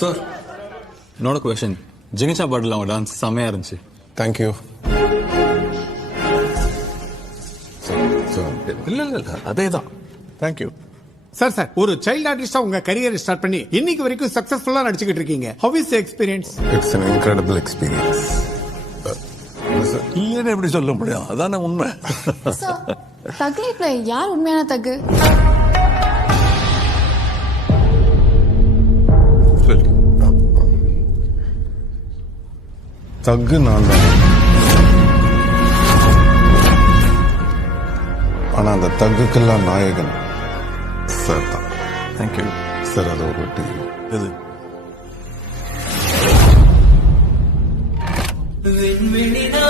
Sir என்னோட question ஜினிஷா பாட்டில் அவங்க dance செம்மையா இருந்துச்சு. தேங்க்யூ. இல்ல அதேதான். தேங்க்யூ சார் ஒரு சைல்ட் ஆர்டிஸ்டா உங்க கரியர் ஸ்டார்ட் பண்ணி இன்னைக்கு வரைக்கும் சக்சஸ்ஃபுல்லா நடிச்சுக்கிட்டு இருக்கீங்க. How is the experience? It's an incredible experience. இல்லன்னு எப்படி சொல்ல முடியும்? அதானே உண்மை. தக்லீஃப்ல யார் உண்மையான தக்கு? தக்கு நான் தான். ஆனா அந்த தக்குக்கெல்லாம் நாயகன் சார் தான். தேங்க்யூ சார் அதை ஒரு வாட்டி இது விண்வெளிதான்